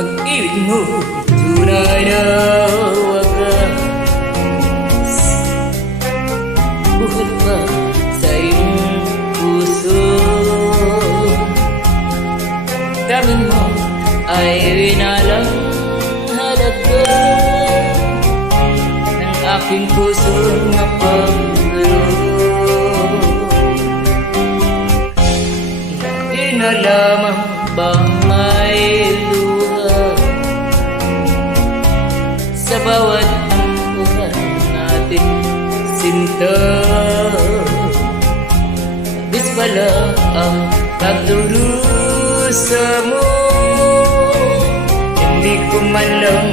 Pag-ibig mo tunay na wagas, buhat pa sa iyong puso. Damdamin mo ay winalang halaga ng aking puso na pagdalo. Di na lamang bang may luha sa bawat buwan natin, sinta? Bis pala ang pagdurusa mo, hindi ko man lang